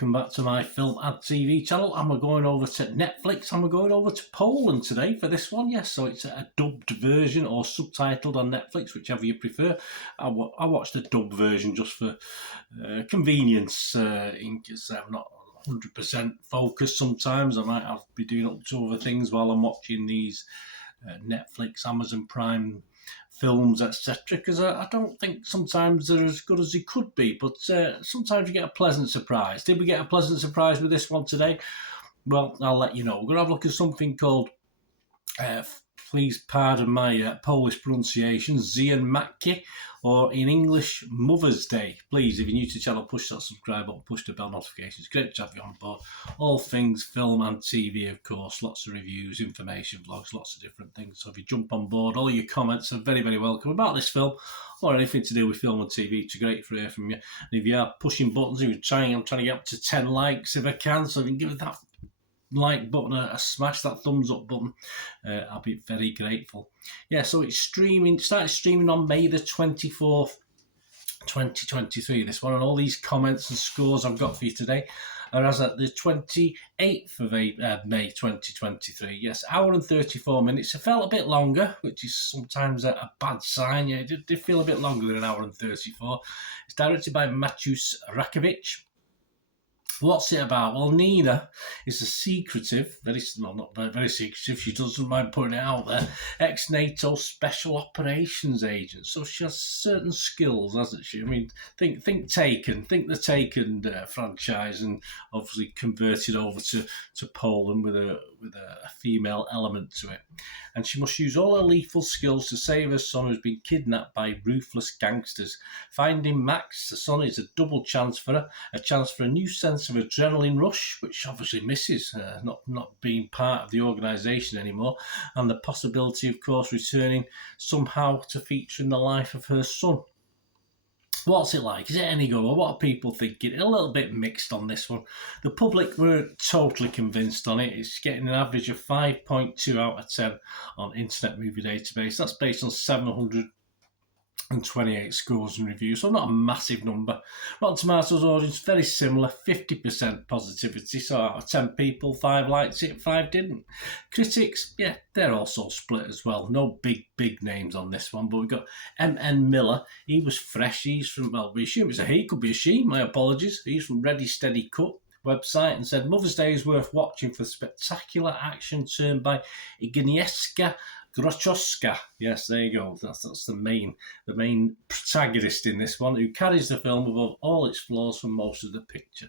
welcome back to my film and TV channel. And we're going over to Netflix and we're going over to Poland today for this one. Yes, so it's a dubbed version or subtitled on Netflix, whichever you prefer. I watched the dubbed version just for convenience, because I'm not 100% focused sometimes. I might have to be doing up to other things while I'm watching these Netflix, Amazon Prime films, etc., because I don't think sometimes they're as good as they could be, but sometimes you get a pleasant surprise. Did we get a pleasant surprise with this one today? Well, I'll let you know. We're going to have a look at something called, please pardon my Polish pronunciation, Zian Matki, or in English, Mother's Day. Please, if you're new to the channel, push that subscribe button, push the bell notifications. Great to have you on board. All things film and TV, of course. Lots of reviews, information, vlogs, lots of different things. So if you jump on board, all your comments are very, very welcome about this film or anything to do with film and TV. It's great to hear from you. And if you are pushing buttons, I'm trying to get up to 10 likes if I can, so if you can give it that like button a smash, that thumbs up button, I'll be very grateful. Yeah, so it's started streaming on May the 24th 2023, this one, and all these comments and scores I've got for you today are as at the 28th of May 2023. Yes, hour and 34 minutes. It felt a bit longer, which is sometimes a bad sign. Yeah, it did feel a bit longer than an hour and 34. It's directed by Maciusz Rakiewicz. What's it about? Well, Nina is a secretive, not very secretive, she doesn't mind putting it out there, ex-NATO special operations agent. So she has certain skills, hasn't she? I mean, think the Taken franchise, and obviously converted over to Poland with a female element to it. And she must use all her lethal skills to save her son, who's been kidnapped by ruthless gangsters. Finding Max, the son, is a double chance for her, a chance for a new sense of adrenaline rush, which obviously misses, not being part of the organisation anymore, and the possibility, of course, returning somehow to feature in the life of her son. What's it like? Is it any good? Well, what are people thinking? A little bit mixed on this one. The public weren't totally convinced on it. It's getting an average of 5.2 out of 10 on Internet Movie Database. That's based on 728 scores and reviews, so not a massive number. Rotten Tomatoes audience, very similar, 50% positivity, so out of 10 people, 5 liked it, 5 didn't. Critics, yeah, they're also split as well. No big names on this one, but we've got M.N. Miller. He was fresh. He's from, well, we assume it's a he, could be a she, my apologies. He's from Ready Steady Cut website, and said Mother's Day is worth watching for spectacular action turned by Agnieszka Grochowska. Yes, there you go. That's the main protagonist in this one, who carries the film above all its flaws for most of the picture.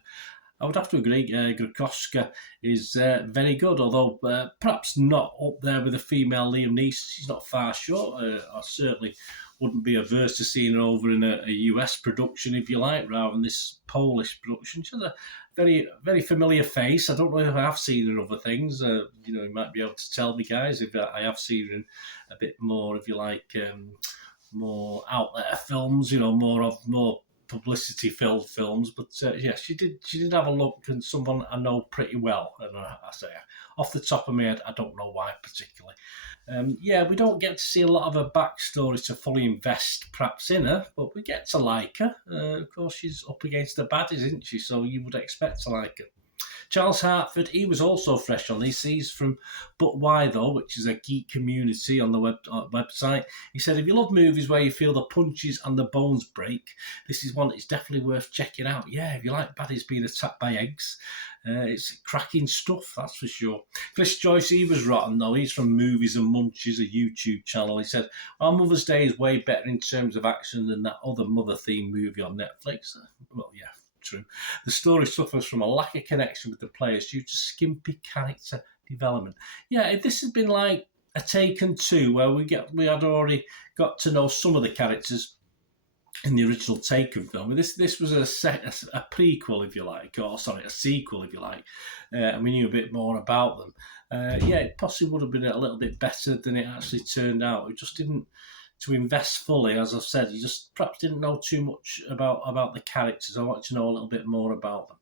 I would have to agree, Grochowska is very good, although perhaps not up there with the female Liam Neeson. She's not far short. I certainly wouldn't be averse to seeing her over in a US production, if you like, rather than this Polish production. She has a very, very familiar face. I don't know if I have seen her in other things. You might be able to tell me, guys, if I have seen her in a bit more, if you like, more out there films. More publicity-filled films. But yeah, she did have a look, and someone I know pretty well. And I say, off the top of my head, I don't know why particularly. Yeah, we don't get to see a lot of her backstory to fully invest perhaps in her, but we get to like her. Of course, she's up against the baddies, isn't she? So you would expect to like her. Charles Hartford, he was also fresh on this. He's from But Why Though, which is a geek community on the website. He said, if you love movies where you feel the punches and the bones break, this is one that's definitely worth checking out. Yeah, if you like baddies being attacked by eggs, it's cracking stuff, that's for sure. Chris Joyce, he was rotten though. He's from Movies and Munchies, a YouTube channel. He said, well, Mother's Day is way better in terms of action than that other mother-themed movie on Netflix. Well, yeah. True. The story suffers from a lack of connection with the players due to skimpy character development. Yeah, if this had been like a Taken 2, where we had already got to know some of the characters in the original Taken film. This was a prequel, if you like, a sequel, if you like, and we knew a bit more about them. Yeah, it possibly would have been a little bit better than it actually turned out. It just didn't. To invest fully, as I've said, you just perhaps didn't know too much about the characters. I want to know a little bit more about them.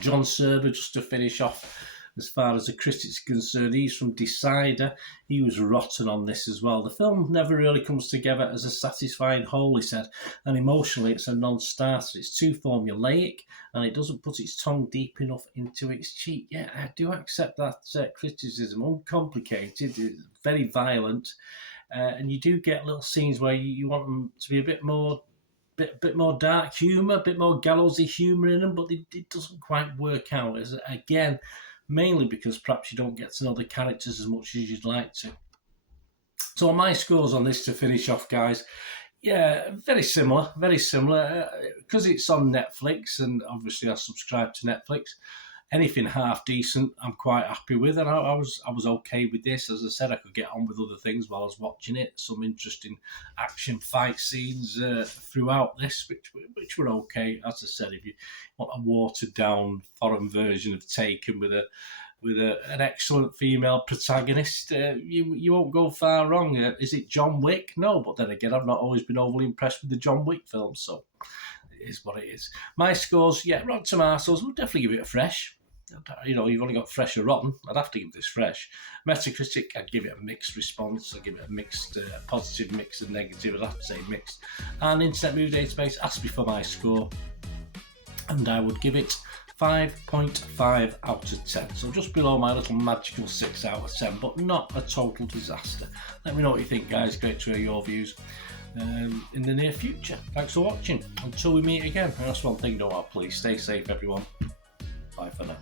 John Serber, just to finish off as far as the critics are concerned. He's from Decider. He was rotten on this as well. The film never really comes together as a satisfying whole, he said, and emotionally it's a non-starter. It's too formulaic and it doesn't put its tongue deep enough into its cheek. Yeah, I do accept that criticism. Uncomplicated, very violent, and you do get little scenes where you want them to be a bit more dark humour, a bit more gallowsy humour in them, but it doesn't quite work out. Again, mainly because perhaps you don't get to know the characters as much as you'd like to. So my scores on this to finish off, guys. Yeah, very similar, because it's on Netflix, and obviously I subscribe to Netflix. Anything half decent, I'm quite happy with, and I was okay with this. As I said, I could get on with other things while I was watching it. Some interesting action fight scenes throughout this, which were okay. As I said, if you want a watered down foreign version of Taken with an excellent female protagonist, you won't go far wrong. Is it John Wick? No, but then again, I've not always been overly impressed with the John Wick films, so it is what it is. My scores, yeah, Rotten Tomatoes, we'll definitely give it a fresh. You know, you've only got fresh or rotten. I'd have to give this fresh. Metacritic, I'd give it a mixed response. I'd give it a mixed, positive, mixed, and negative. I'd have to say mixed. And Internet Movie Database asked me for my score, and I would give it 5.5 out of 10. So just below my little magical 6 out of 10, but not a total disaster. Let me know what you think, guys. Great to hear your views in the near future. Thanks for watching. Until we meet again. And that's one thing, please stay safe, everyone. Bye for now.